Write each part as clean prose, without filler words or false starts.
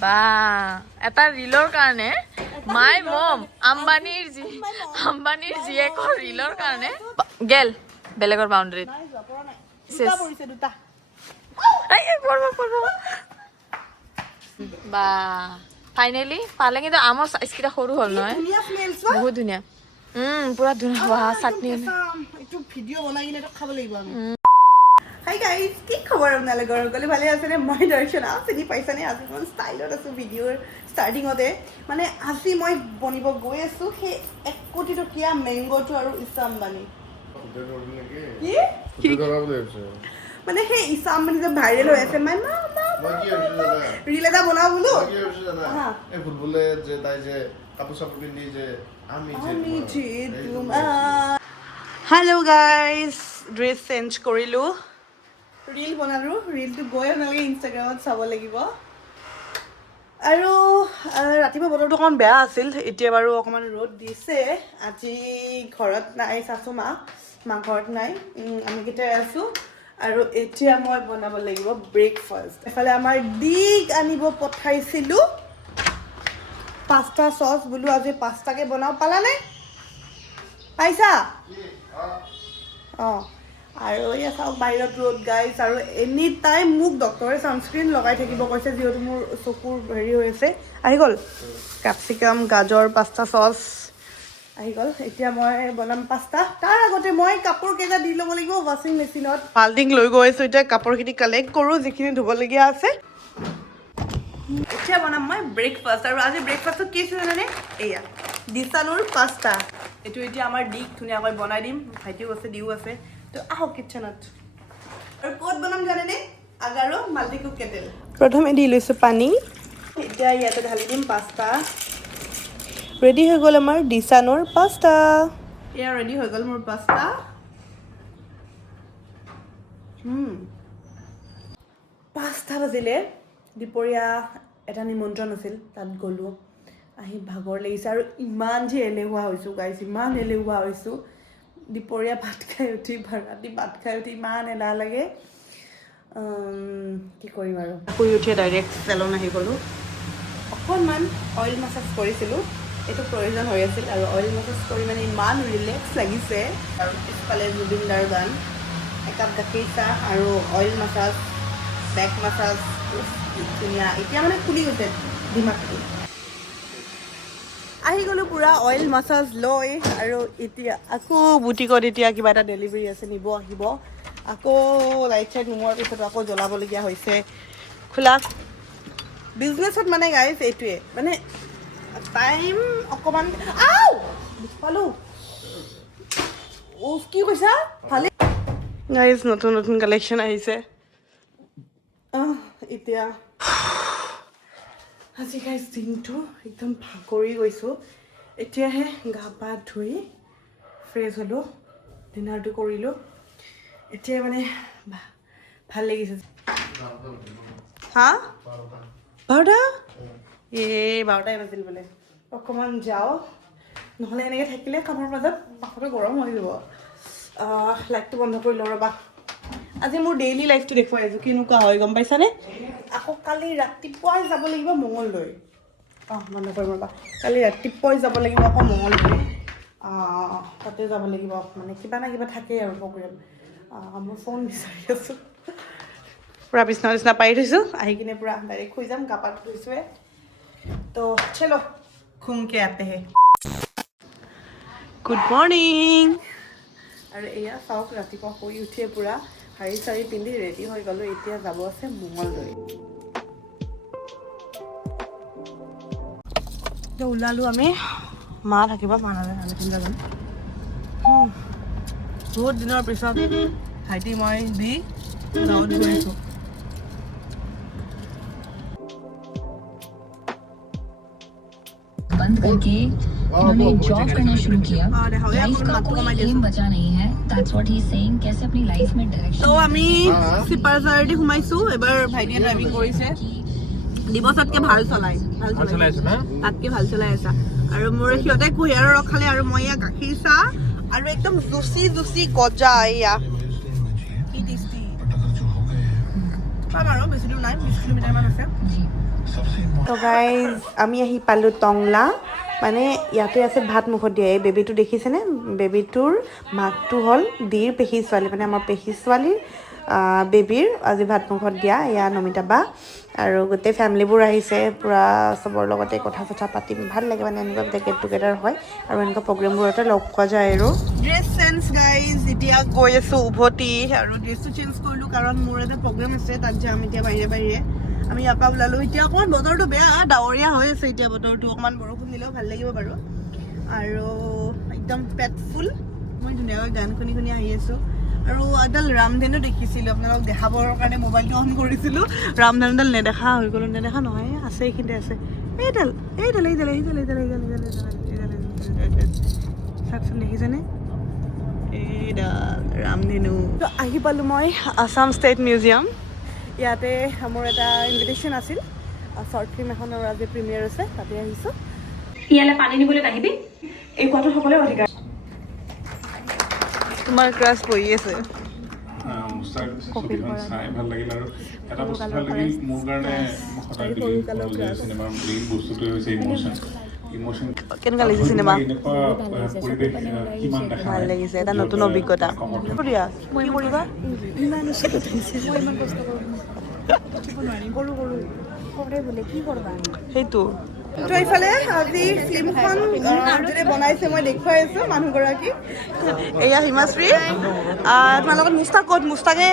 বা এটা ৰিলৰ কাৰণে মাই মম আম্বানীৰ জীয়েকৰ ৰিলৰ কাৰণে গেল বেলেগৰ বাউণ্ডাৰীত বা ফাইনেলি পালে কিন্তু আমৰ চাইজকেইটা সৰু হ'ল নহয় বহুত ধুনীয়া পুৰা ধুনীয়া হোৱা চাটনি ভিডিঅ' বনাই কিনে খাব লাগিব আমি হাই গাইজ কি খবৰ আপোনালোকৰ সকলো ভালে আছেনে মই দৰ্শনা চিনি পাইছানে আজি মই ষ্টাইলত আছোঁ ভিডিঅ'ৰ ষ্টাৰ্টিঙতে মানে আজি মই বনিব গৈ আছোঁ সেই 1 কোটি টকীয়া মেংগ'টো আৰু ঈশা আম্বানী মানে সেই ঈশা আম্বানী যে ভাইৰেল হৈ আছে মানে ৰিল এটা বনাওঁ বোলো হেল্ল' গাইজ ড্ৰেছ চেঞ্জ কৰিলোঁ ৰিল বনালোঁ ৰিলটো গৈ আপোনালোকে ইনষ্টাগ্ৰামত চাব লাগিব আৰু ৰাতিপুৱা বতৰটো অকণমান বেয়া আছিল এতিয়া বাৰু অকণমান ৰ'দ দিছে আজি ঘৰত নাই চাচু মা ঘৰত নাই আমি কেইটাই আছোঁ আৰু এতিয়া মই বনাব লাগিব ব্ৰেকফাষ্ট এফালে আমাৰ ডিগ আনিব পঠাইছিলোঁ পাস্তা চচ বোলো আজি পাস্তাকে বনাওঁ পালানে পাইছা অঁ আৰু এয়া চাওক বাহিৰত ৰ'দ গাইজ আৰু এনি টাইম মোক ডক্টৰে ছানস্ক্ৰীণ লগাই থাকিব কৈছে যিহেতু মোৰ চকুৰ হেৰি হৈ আছে আহি গ'ল কেপচিকাম গাজৰ পাস্তা চচ আহি গ'ল এতিয়া মই বনাম পাস্তা তাৰ আগতে মই কাপোৰকেইটা দি ল'ব লাগিব ৱাশ্বিং মেচিনত বাল্টিং লৈ গৈ আছোঁ এতিয়া কাপোৰখিনি কালেক্ট কৰোঁ যিখিনি ধুবলগীয়া আছে এতিয়া বনাম মই ব্ৰেকফাষ্ট আৰু আজি ব্ৰেকফাষ্টত কি আছে জানেনে এয়া দিচানুৰ পাস্তা এইটো এতিয়া আমাৰ ডিক ধুনীয়াকৈ বনাই দিম ভাইটিও আছে দিও আছে তো আহক কিটচেনত আৰু ক'ত বনাম জানেনে আগাৰো মাল্টিকুক কেটেল প্ৰথমে দি লৈছোঁ পানী এতিয়া ইয়াতে ঢালি দিম পাস্তা ৰেডি হৈ গ'ল আমাৰ দিচানুৰ পাস্তা এয়া ৰেডি হৈ গ'ল মোৰ পাস্তা 5টা বাজিলে দুপৰীয়া এটা নিমন্ত্ৰণ আছিল তাত গ'লোঁ আহি ভাগৰ লাগিছে আৰু ইমান যে এলেহুৱা হৈছোঁ গাইজ ইমান এলেহুৱা হৈছোঁ দুপৰীয়া ভাত খাই উঠি ৰাতি ভাত খাই উঠি ইমান এলাহ লাগে কি কৰিম আৰু শুই উঠিয়ে ডাইৰেক্ট চেলন আহি গ'লোঁ অকণমান অইল মাছাজ কৰিছিলোঁ এইটো প্ৰয়োজন হৈ আছিল আৰু অইল মাছাজ কৰি মানে ইমান ৰিলেক্স লাগিছে আৰু পিছফালে জুবিনদাৰ গান একাপ গাখীৰ চাহ আৰু অইল মাছাজ বেক মাছাজ ধুনীয়া এতিয়া মানে খুলি গৈছে ডিমাগটো আহি গ'লোঁ পূৰা অইল মাছাজ লৈ আৰু এতিয়া আকৌ বুটিকত এতিয়া কিবা এটা ডেলিভাৰী আছে নিব আহিব আকৌ লাইট চাইট নোমোৱাৰ পিছত আকৌ জ্বলাবলগীয়া হৈছে খোলা বিজনেছত মানে গাইজ এইটোৱে মানে টাইম অকণমান পালোঁ কি কৈছা ভালে গাইজ নতুন নতুন কালেকশ্যন আহিছে এতিয়া আজি গাইজ দিনটো একদম ভাগৰি গৈছোঁ এতিয়াহে গা পা ধুই ফ্ৰেছ হ'লোঁ ডিনাৰটো কৰিলোঁ এতিয়া মানে ভাল লাগিছে হা 12টা 12টাই বাজিল বোলে অকণমান যাওঁ নহ'লে এনেকৈ থাকিলে কামৰ মাজত মাথাটো গৰম হৈ যাব লাইটটো বন্ধ কৰি লওঁ ৰ'বা আজি মোৰ ডেইলি লাইফটো দেখুৱাই আছোঁ কেনেকুৱা হয় গম পাইছানে আকৌ কালি ৰাতিপুৱাই যাব লাগিব মঙলদৈ বন্ধ কৰিম ৰ'বা কালি ৰাতিপুৱাই যাব লাগিব আকৌ মঙলদৈ তাতে যাব লাগিব মানে কিবা না কিবা থাকেই আৰু প্ৰগ্ৰেম মই ফোন বিচাৰি আছোঁ পূৰা বিচনা বিচনা পাৰি থৈছোঁ আহি কিনে পূৰা ডাইৰেক্ট শুই যাম গা পা ধুইছোঁৱে তো চলো ঘুমকে আতে হে গুড মৰ্ণিং আৰু এয়া চাওক ৰাতিপুৱা শুই উঠিয়ে পূৰা শাৰী চাৰী পিন্ধি ৰেডি হৈ গ'লোঁ এতিয়া যাব আছে মঙলদৈ এতিয়া ওলালোঁ আমি মা থাকিব মা নালাগে পিন্ধা যাম বহুত দিনৰ পিছত ভাইটি মই দি গাঁৱত গৈ আছোঁ बंद करके इन्होंने जॉब करना शुरू किया लाइफ का कोई एम बचा नहीं है that's what he is saying कैसे अपनी लाइफ में डायरेक्शन তো আমি চিপাৰজাৰেদি সোমাইছোঁ এবাৰ ভাইটিয়ে ড্ৰাইভিং কৰিছে দিৱসতকৈ ভাল চলাই আছে না তাতকৈ ভাল চলাই আছা আৰু মোৰ সিহঁতে কুঁহিয়াৰৰ ৰস খালে আৰু মই ইয়াত গাখীৰ চাহ আৰু একদম জুচি গজা এয়া কি টেষ্টি পাম আৰু বেছি দূৰ নাই 20 কিলোমিটাৰমান আছে जी তো গাইজ আমি আহি পালোঁ টংলা মানে ইয়াতে আছে ভাত মুখত দিয়ে এই বেবীটো দেখিছেনে বেবীটোৰ মাকটো হ'ল দীৰ পেহী ছোৱালী মানে আমাৰ পেহী ছোৱালীৰ বেবীৰ আজি ভাত মুখত দিয়া এয়া নমিতা বা আৰু গোটেই ফেমিলিবোৰ আহিছে পূৰা চবৰ লগতে কথা চথা পাতিম ভাল লাগে মানে এনেকুৱা গেট টুগেডাৰ হয় আৰু এনেকুৱা প্ৰগ্ৰেমবোৰতে লগ পোৱা যায় আৰু ড্ৰেছ চেঞ্জ গাইজ এতিয়া গৈ আছোঁ উভতি আৰু ড্ৰেছটো চেঞ্জ কৰিলোঁ কাৰণ মোৰ এটা প্ৰগ্ৰেম আছে তাত যাম এতিয়া বাহিৰে আমি ইয়াৰ পৰা ওলালোঁ এতিয়া অকণমান বতৰটো বেয়া ডাৱৰীয়া হৈ আছে এতিয়া বতৰটো অকণমান বৰষুণ দিলেও ভাল লাগিব বাৰু আৰু একদম পেট ফুল মই ধুনীয়াকৈ গান শুনি শুনি আহি আছোঁ আৰু এডাল ৰামধেনু দেখিছিলোঁ আপোনালোকক দেখাবৰ কাৰণে মোবাইলটো অন কৰিছিলোঁ ৰামধেনুডাল নেদেখা হৈ গ'লোঁ নেদেখা নহয় আছে এইখিনিতে আছে এইডাল চাওকচোন দেখিছেনে এইডাল ৰামধেনু আহি পালোঁ মই আছাম ষ্টেট মিউজিয়াম ইয়াতে মোৰ এটা ইনভিটেশ্যন আছিল শ্বৰ্ট ফিল্ম এখনৰ আজি প্ৰিমিয়াৰ আছে তাতে আহিছোঁ ইয়ালৈ পানী নিবলৈ নাহিবি এই কোৱাটো সকলোৰে অধিকাৰ তোমাৰ ক্ৰাছ পৰি আছে চাই ভাল লাগিল আৰু এটা বস্তু ভাল লাগিল মোৰ কাৰণে সদায় বিলিভ কৰোঁ যে চিনেমাৰ মেইন বস্তুটোৱে হৈছে ইমোশ্যন কেনেকুৱা লাগিছে চিনেমা এনেকুৱা পৰিৱেশ কিমান দেখা ভাল লাগিছে এটা নতুন অভিজ্ঞতা কি কৰিবা সেইটো তো এইফালে আজি ফিল্মখন যোনে বনাইছে মই দেখুৱাই আছোঁ মানুহগৰাকী এয়া হিমাশ্ৰী তোমাৰ লগত মুস্তাক ক'ত মুস্তাকে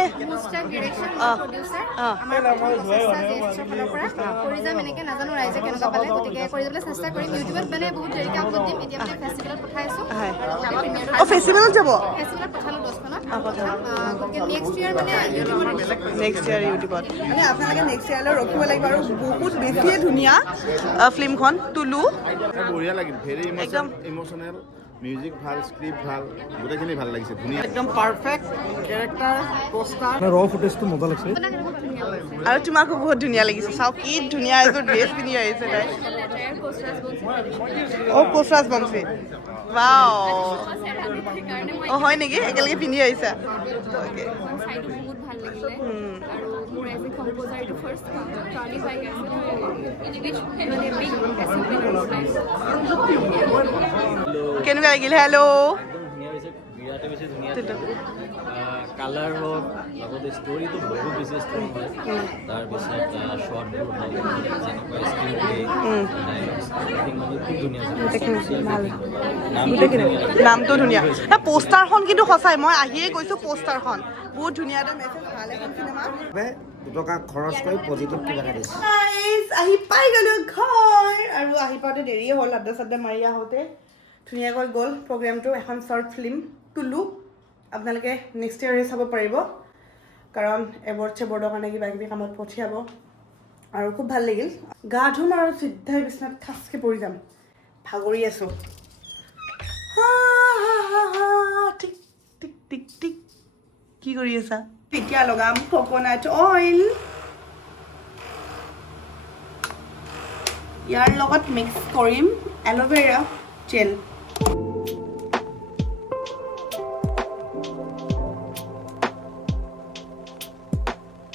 কৰি যাম এনেকৈ নাজানো ৰাইজে কেনেকুৱা পালে গতিকে কৰি যাবলৈ চেষ্টা কৰিম ইউটিউবত মানে বহুত দেৰিকৈ আপলোড দিম এতিয়া মানে ফেষ্টিভেলত পঠাই আছোঁ অঁ ফেষ্টিভেলত যাব ফেষ্টিভেলত পঠালোঁ 10খনত গতিকে নেক্সট ইয়েৰ মানে ইউটিউবত নেক্সট ইয়েৰ ইউটিউবত মানে আপোনালোকে নেক্সট ইয়েৰলৈ ৰখিব লাগিব আৰু বহুত বেছিয়ে ধুনীয়া ফিল্মখন টুলু বঢ়িয়া লাগিল ভেৰি ইমোশ্যনেল মিউজিক ভাল স্ক্ৰিপ্ট ভাল গোটেইখিনি ভাল লাগিছে ধুনীয়া একদম পাৰফেক্ট কেৰেক্টাৰ পোষ্টাৰ ৰ ফুটেজটো মজা লাগিছে আৰু তোমাকো বহুত ধুনীয়া লাগিছে চাওক কি ধুনীয়া এযোৰ ড্ৰেছ পিন্ধি আহিছে তাই অ' কোচৰাজ বংশী ৱাও অ' হয় নেকি একেলগে পিন্ধি আহিছা অ'কে কেনেকুৱা লাগিল হেল্ল' কালাৰ হওক লগতে ষ্টৰিটো বহুত বেছি ষ্ট্ৰং হয় তাৰপিছত শ্বৰ্টবোৰ হওক যেনেকুৱা স্ক্ৰীন নামটো ধুনীয়া পোষ্টাৰখন কিন্তু সঁচাই মই আহিয়ে কৈছোঁ পোষ্টাৰখন বহুত ধুনীয়া এটা মেছেজ ভাল এখন চিনেমা দুটকা খৰচ কৰি পজিটিভ কিবা এটা দিছে আহি পাই গ'লো ঘৰ আৰু আহি পাওঁতে দেৰিয়ে হ'ল আড্ডা চাড্ডা মাৰি আহোঁতে ধুনীয়াকৈ গ'ল প্ৰগ্ৰেমটো এখন শ্বৰ্ট ফিল্ম টুলু আপোনালোকে নেক্সট ইয়েৰে চাব পাৰিব কাৰণ এৱাৰ্ড চেৱাৰ্ডৰ কাৰণে কিবা কিবি কামত পঠিয়াব আৰু খুব ভাল লাগিল গা ধুম আৰু চিধাই বিচনাত খাচকৈ পৰি যাম ভাগৰি আছোঁ টিক টিক টিক টিক কি কৰি আছা এতিয়া লগাম কোকোনাট অইল ইয়াৰ লগত মিক্স কৰিম এল'ভেৰা জেল